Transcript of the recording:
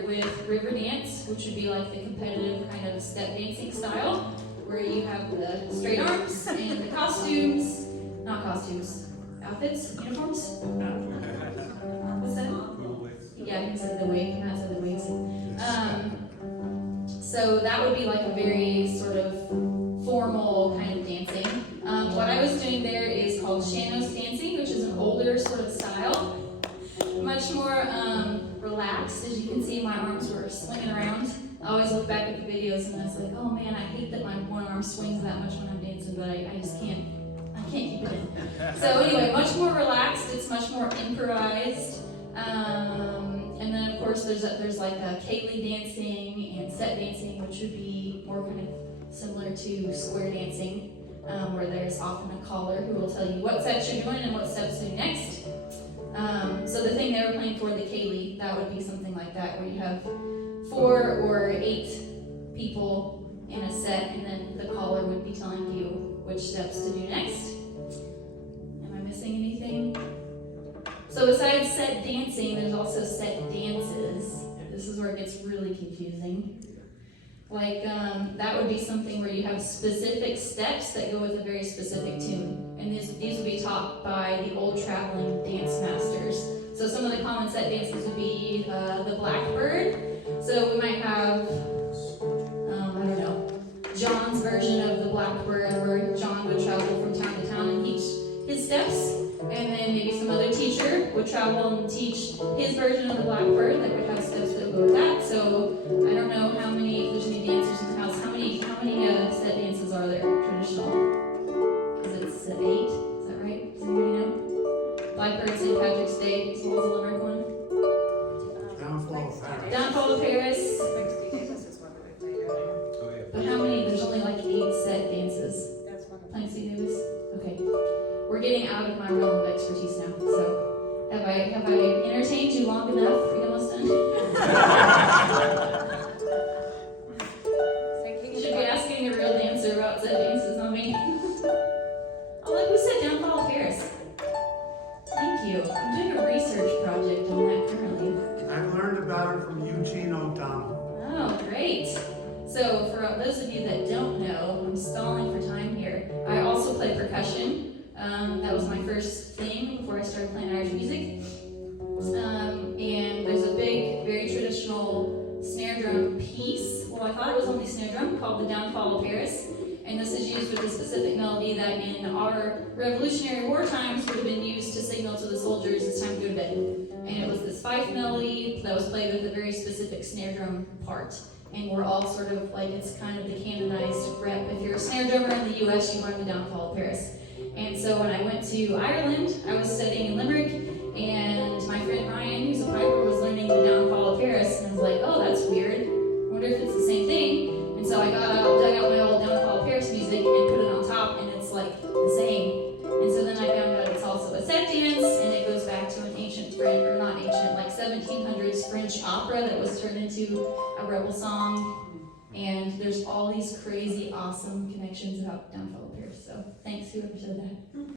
familiar with river dance, which would be like the competitive kind of step dancing style, where you have the straight arms and the costumes, not costumes, outfits, uniforms? What's that? Yeah, he said the wig, Matt said the wigs. So that would be like a very sort of formal kind of dancing. What I was doing there is called Shanos dancing, which is an older sort of style. Much more relaxed. As you can see, my arms were swinging around. I always look back at the videos and I was like, oh man, I hate that my one arm swings that much when I'm dancing, but I just can't keep it in. So anyway, much more relaxed. It's much more improvised. And then of course there's like a Kaylee dancing and set dancing, which would be more kind of similar to square dancing, where there's often a caller who will tell you what steps you're doing and what steps to do next. So the thing they were playing for, the Kaylee, that would be something like that, where you have 4 or 8 people in a set, and then the caller would be telling you which steps to do next. Am I missing anything? So besides set dancing, there's also set dances. This is where it gets really confusing. Like, that would be something where you have specific steps that go with a very specific tune. And these would be taught by the old traveling dance masters. So some of the common set dances would be the Blackbird. So we might have, I don't know, John's version of the Blackbird, where John would travel from town to town and teach his steps. And then maybe some other teacher would travel and teach his version of the Blackbird that would have steps that would go with that. So I don't know how many, if there's any dancers in the house, how many set dances are there traditional? Is it set 8? Is that right? Does anybody know? Blackbird, St. Patrick's Day, so what's the Limerick one? Downfall of Paris. Downfall of Paris. But how many? There's only like 8 set dances. Plain St. Davis? Okay. We're getting out of my realm of expertise now. So have I entertained you long enough? Are you almost done? You should be asking a real dancer about set dances, not me. Oh, look, who said Downfall of Paris? Thank you. I'm doing a research project on that currently. I learned about it from Eugene O'Donnell. Oh, great. So for those of you that don't know, I'm stalling for time here. I also play percussion. That was my first thing before I started playing Irish music. And there's a big, very traditional snare drum piece. Well, I thought it was only snare drum, called the Downfall of Paris. And this is used with a specific melody that in our Revolutionary War times would have been used to signal to the soldiers it's time to go to bed. And it was this fife melody that was played with a very specific snare drum part. And we're all sort of like, it's kind of the canonized rep. If you're a snare drummer in the US, you learn the Downfall of Paris. And so when I went to Ireland, I was studying in Limerick, and my friend Ryan, who's a piper, was learning the Downfall of Paris, and I was like, oh, that's weird. I wonder if it's the same thing. And so I dug out my old Downfall of Paris music and put it on top, and it's like the same. And so then I found out it's also a set dance, and it goes back to an ancient French, or not ancient, like 1700s French opera that was turned into a rebel song. And there's all these crazy, awesome connections about Downfall of Paris. So thanks, whoever said that.